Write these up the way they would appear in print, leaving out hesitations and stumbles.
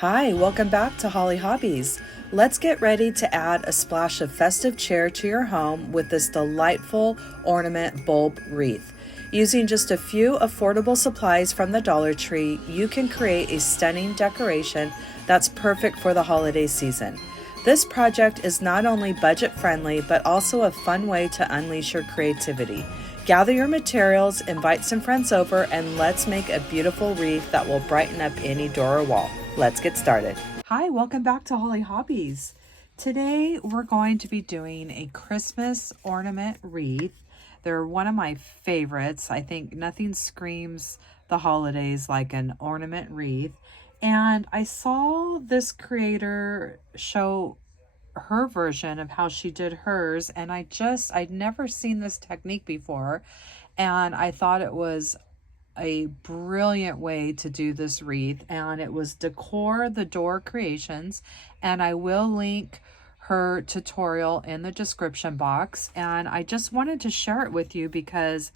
Hi, welcome back to Hollie Hobbies. Let's get ready to add a splash of festive cheer to your home with this delightful ornament bulb wreath. Using just a few affordable supplies from the Dollar Tree, you can create a stunning decoration that's perfect for the holiday season. This project is not only budget friendly, but also a fun way to unleash your creativity. Gather your materials, invite some friends over, and let's make a beautiful wreath that will brighten up any door or wall. Let's get started. Hi, welcome back to Hollie Hobbies. Today we're going to be doing a Christmas ornament wreath. They're one of my favorites. I think nothing screams the holidays like an ornament wreath. And I saw this creator show her version of how she did hers, and I'd never seen this technique before, and I thought it was a brilliant way to do this wreath. And it was Decor the Door Creations, and I will link her tutorial in the description box. And I just wanted to share it with you because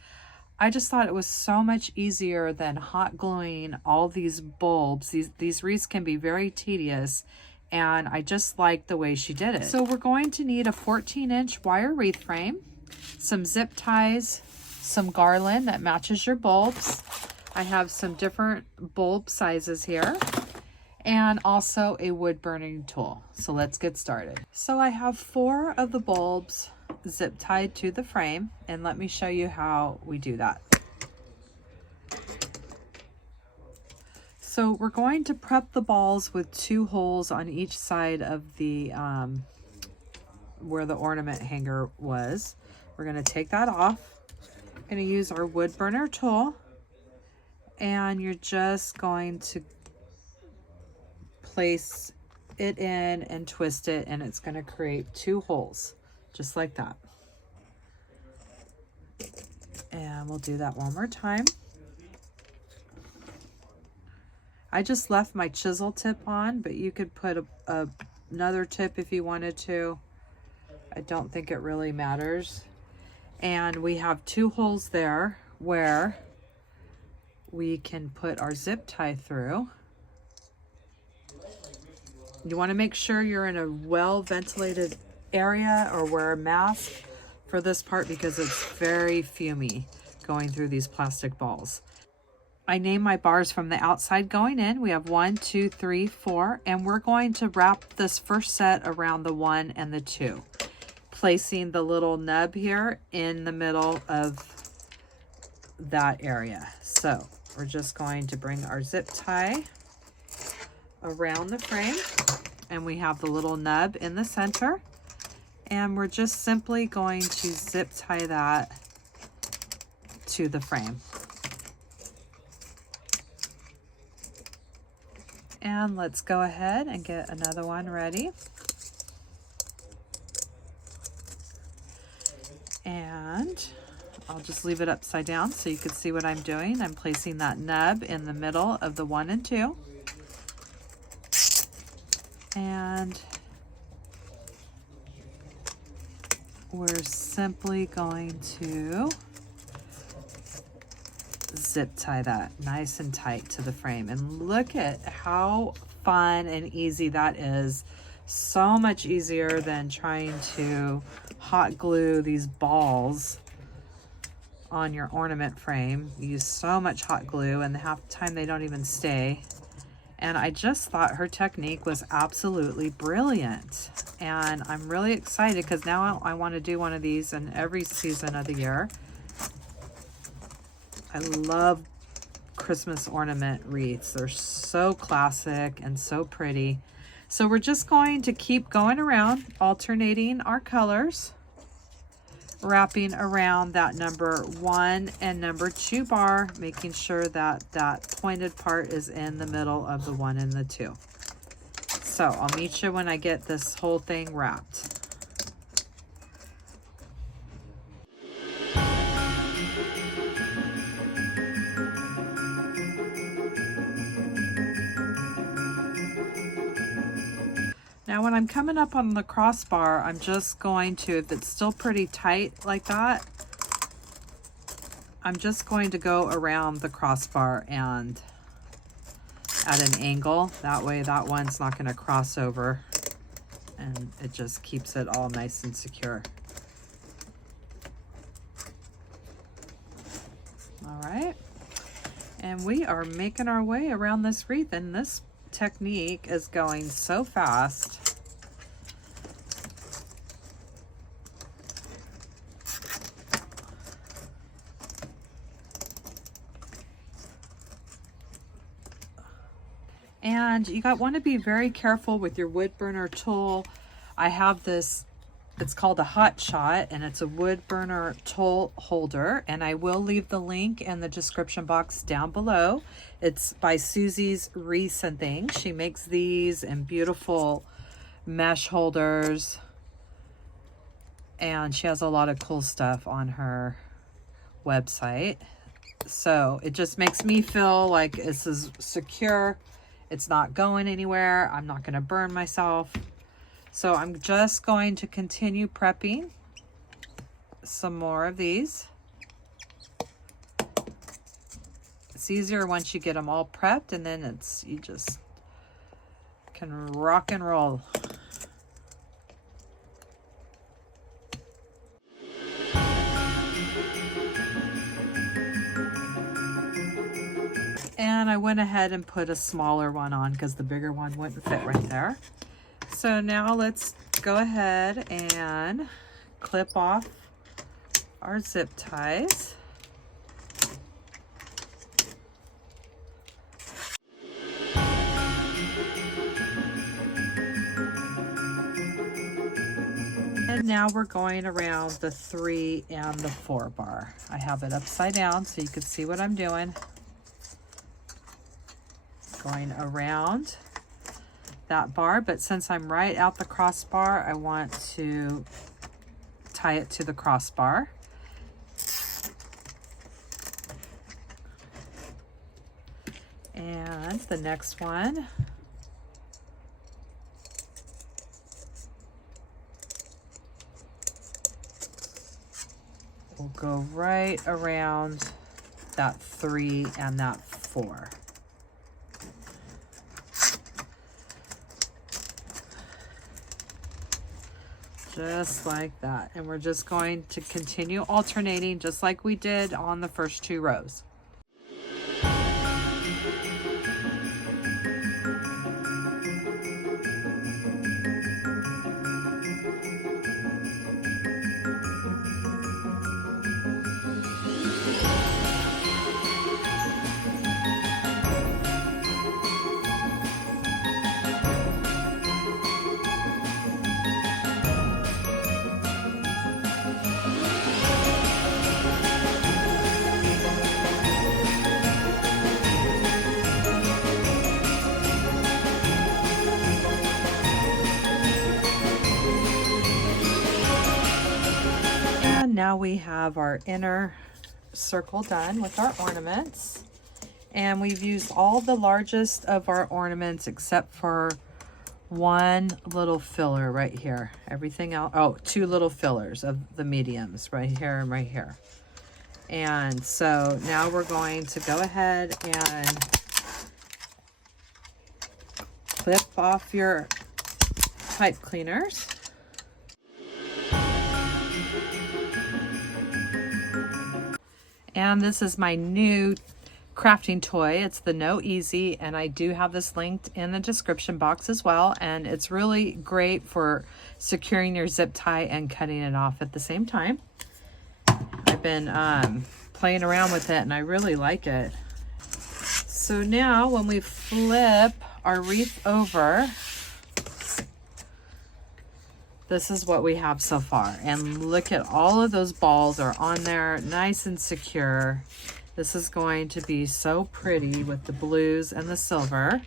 I just thought it was so much easier than hot gluing all these bulbs. These wreaths can be very tedious, and I just like the way she did it. So we're going to need a 14-inch wire wreath frame, some zip ties, some garland that matches your bulbs. I have some different bulb sizes here, and also a wood burning tool. So let's get started. So I have 4 of the bulbs zip tied to the frame, and let me show you how we do that. So we're going to prep the balls with 2 holes on each side of the where the ornament hanger was. We're going to take that off. Going to use our wood burner tool, and you're just going to place it in and twist it, and it's going to create 2 holes just like that. And we'll do that one more time. I just left my chisel tip on, but you could put another tip if you wanted to. I don't think it really matters. And we have 2 holes there where we can put our zip tie through. You want to make sure you're in a well ventilated area, or wear a mask for this part because it's very fumy going through these plastic balls. I name my bars from the outside going in. We have 1, 2, 3, 4, and we're going to wrap this first set around the 1 and the 2. Placing the little nub here in the middle of that area. So we're just going to bring our zip tie around the frame, and we have the little nub in the center, and we're just simply going to zip tie that to the frame. And let's go ahead and get another one ready. And I'll just leave it upside down so you can see what I'm doing. I'm placing that nub in the middle of the 1 and 2. And we're simply going to zip tie that nice and tight to the frame. And look at how fun and easy that is. So much easier than trying to hot glue these balls on your ornament frame. You use so much hot glue, and half the time they don't even stay. And I just thought her technique was absolutely brilliant, and I'm really excited because now I want to do one of these in every season of the year. I love Christmas ornament wreaths. They're so classic and so pretty. So we're just going to keep going around, alternating our colors, wrapping around that number 1 and number 2 bar, making sure that that pointed part is in the middle of the 1 and the 2. So I'll meet you when I get this whole thing wrapped. Now when I'm coming up on the crossbar, I'm just going to, if it's still pretty tight like that, I'm just going to go around the crossbar and at an angle. That way that one's not going to cross over, and it just keeps it all nice and secure. All right, and we are making our way around this wreath, and this technique is going so fast. And you want to be very careful with your wood burner tool. I have this, it's called a Hot Shot, and it's a wood burner tool holder, and I will leave the link in the description box down below. It's by Susie's Wreaths and Things. She makes these in beautiful mesh holders, and she has a lot of cool stuff on her website. So it just makes me feel like this is secure. It's not going anywhere. I'm not going to burn myself. So I'm just going to continue prepping some more of these. It's easier once you get them all prepped, and then you just can rock and roll. And I went ahead and put a smaller one on because the bigger one wouldn't fit right there. So now let's go ahead and clip off our zip ties. And now we're going around the 3 and the 4 bar. I have it upside down so you can see what I'm doing. Going around that bar, but since I'm right out the crossbar, I want to tie it to the crossbar. And the next one, will go right around that 3 and that 4. Just like that. And we're just going to continue alternating just like we did on the first 2 rows. Now we have our inner circle done with our ornaments, and we've used all the largest of our ornaments except for one little filler right here. Everything else, oh, 2 little fillers of the mediums right here and right here. And so now we're going to go ahead and clip off your pipe cleaners. And this is my new crafting toy. It's the No Easy, and I do have this linked in the description box as well. And it's really great for securing your zip tie and cutting it off at the same time. I've been playing around with it, and I really like it. So now when we flip our wreath over, this is what we have so far. And look at all of those balls are on there, nice and secure. This is going to be so pretty with the blues and the silver.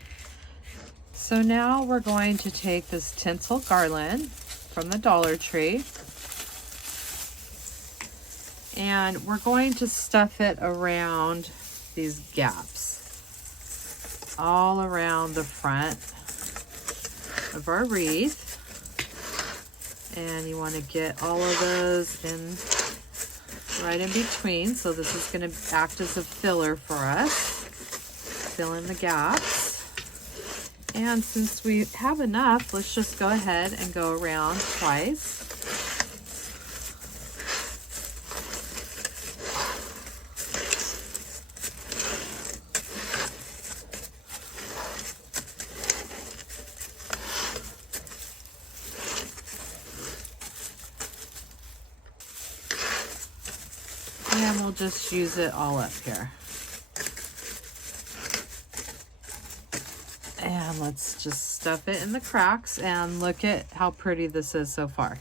So now we're going to take this tinsel garland from the Dollar Tree, and we're going to stuff it around these gaps, all around the front of our wreath. And you want to get all of those in right in between. So this is going to act as a filler for us, fill in the gaps. And since we have enough, let's just go ahead and go around twice. And we'll just use it all up here. And let's just stuff it in the cracks, and look at how pretty this is so far.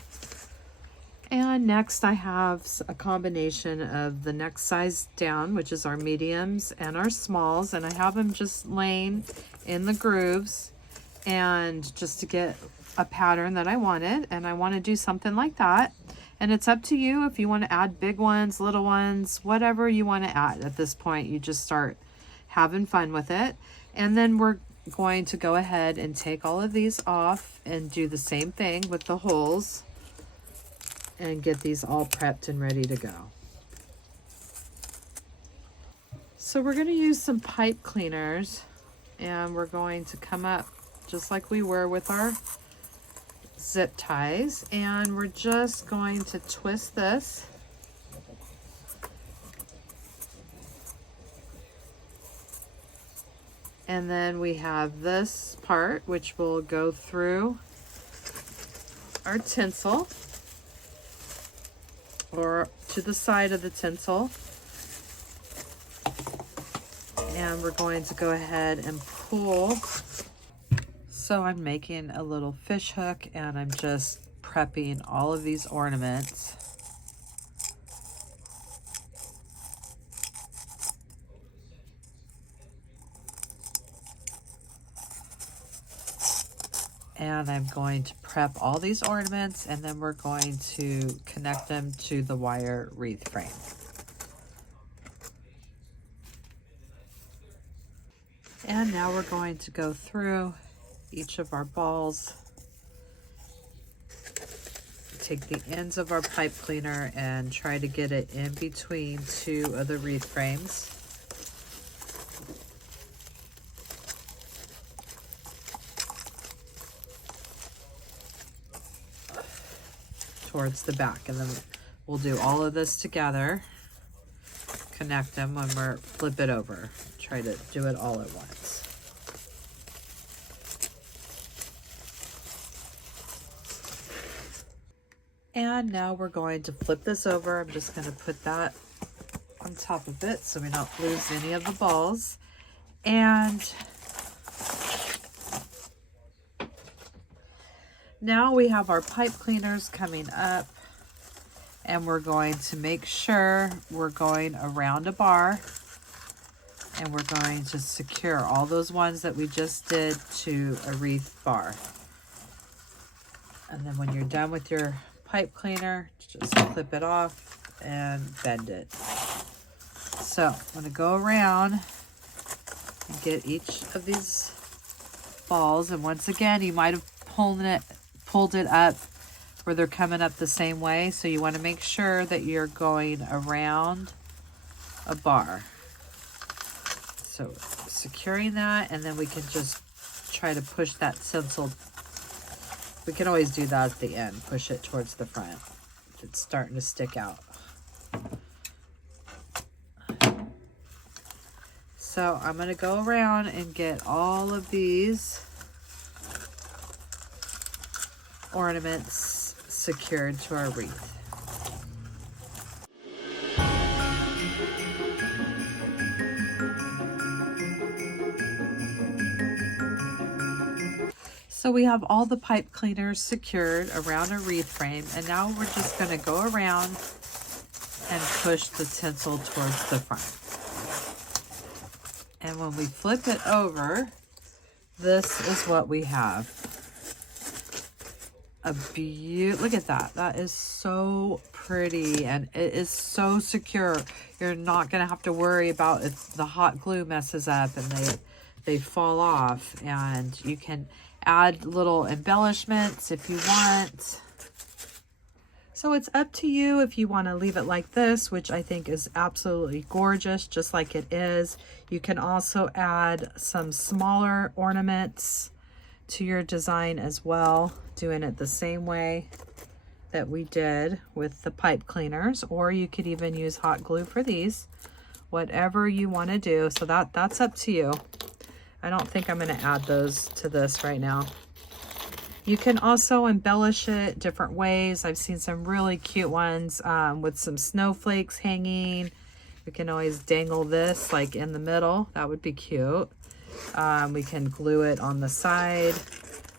And next I have a combination of the next size down, which is our mediums and our smalls, and I have them just laying in the grooves, and just to get a pattern that I wanted, and I want to do something like that. And it's up to you if you want to add big ones, little ones, whatever you want to add. At this point, you just start having fun with it. And then we're going to go ahead and take all of these off and do the same thing with the holes and get these all prepped and ready to go. So we're going to use some pipe cleaners, and we're going to come up just like we were with our zip ties, and we're just going to twist this and then we have this part which will go through our tinsel or to the side of the tinsel, and we're going to go ahead and pull. So I'm making a little fish hook, and I'm just prepping all of these ornaments. And I'm going to prep all these ornaments, and then we're going to connect them to the wire wreath frame. And now we're going to go through each of our balls, take the ends of our pipe cleaner and try to get it in between two of the wreath frames. Towards the back, and then we'll do all of this together, connect them when we're flip it over, try to do it all at once. And now we're going to flip this over. I'm just going to put that on top of it so we don't lose any of the balls. And now we have our pipe cleaners coming up, and we're going to make sure we're going around a bar, and we're going to secure all those ones that we just did to a wreath bar. And then when you're done with your pipe cleaner, just clip it off and bend it. So I'm going to go around and get each of these balls, and once again, you might have pulled it up where they're coming up the same way, so you want to make sure that you're going around a bar. So securing that, and then we can just try to push that tinsel. We can always do that at the end, push it towards the front if it's starting to stick out. So I'm going to go around and get all of these ornaments secured to our wreath. So we have all the pipe cleaners secured around a wreath frame, and now we're just going to go around and push the tinsel towards the front. And when we flip it over, this is what we have. Look at that. That is so pretty, and it is so secure. You're not going to have to worry about if the hot glue messes up and they fall off. And you can add little embellishments if you want. So it's up to you if you want to leave it like this, which I think is absolutely gorgeous, just like it is. You can also add some smaller ornaments to your design as well, doing it the same way that we did with the pipe cleaners, or you could even use hot glue for these, whatever you want to do. So that's up to you. I don't think I'm going to add those to this right now. You can also embellish it different ways. I've seen some really cute ones with some snowflakes hanging. We can always dangle this like in the middle. That would be cute. We can glue it on the side.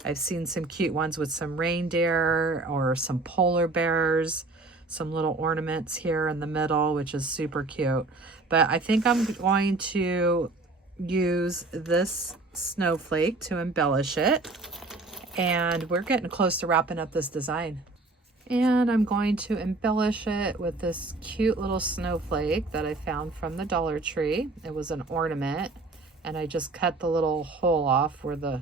I've seen some cute ones with some reindeer or some polar bears, some little ornaments here in the middle, which is super cute. But I think I'm going to use this snowflake to embellish it. And we're getting close to wrapping up this design. And I'm going to embellish it with this cute little snowflake that I found from the Dollar Tree. It was an ornament, and I just cut the little hole off where the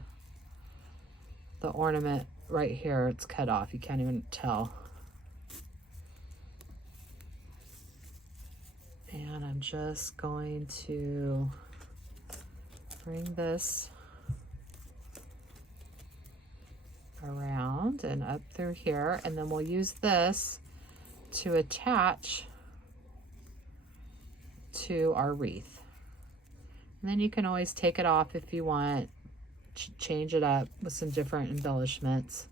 ornament right here, it's cut off. You can't even tell. And I'm just going to bring this around and up through here, and then we'll use this to attach to our wreath. And then you can always take it off if you want, change it up with some different embellishments.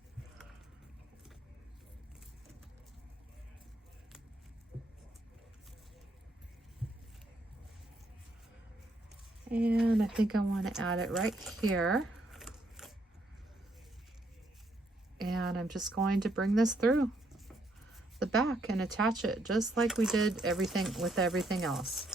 And I think I want to add it right here. And I'm just going to bring this through the back and attach it just like we did everything with everything else.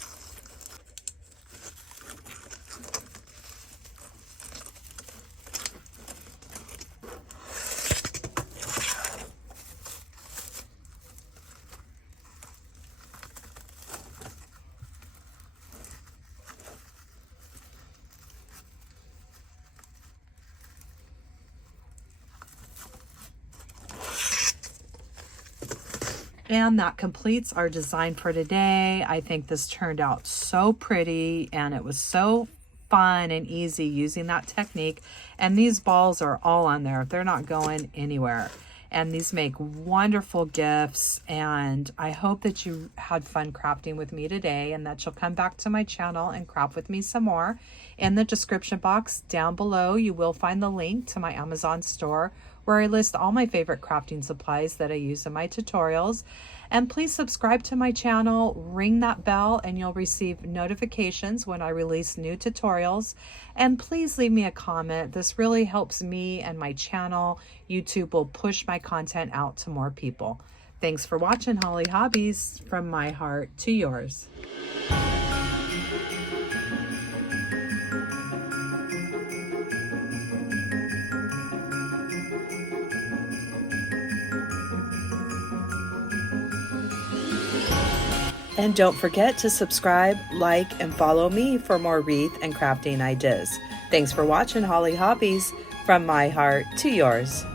And that completes our design for today. I think this turned out so pretty, and it was so fun and easy using that technique. And these balls are all on there. They're not going anywhere. And these make wonderful gifts. And I hope that you had fun crafting with me today, and that you'll come back to my channel and craft with me some more. In the description box down below, you will find the link to my Amazon store, where I list all my favorite crafting supplies that I use in my tutorials. And please subscribe to my channel, ring that bell, and you'll receive notifications when I release new tutorials. And please leave me a comment. This really helps me and my channel. YouTube will push my content out to more people. Thanks for watching Hollie Hobbies, from my heart to yours. And don't forget to subscribe, like, and follow me for more wreath and crafting ideas. Thanks for watching Hollie Hobbies, from my heart to yours.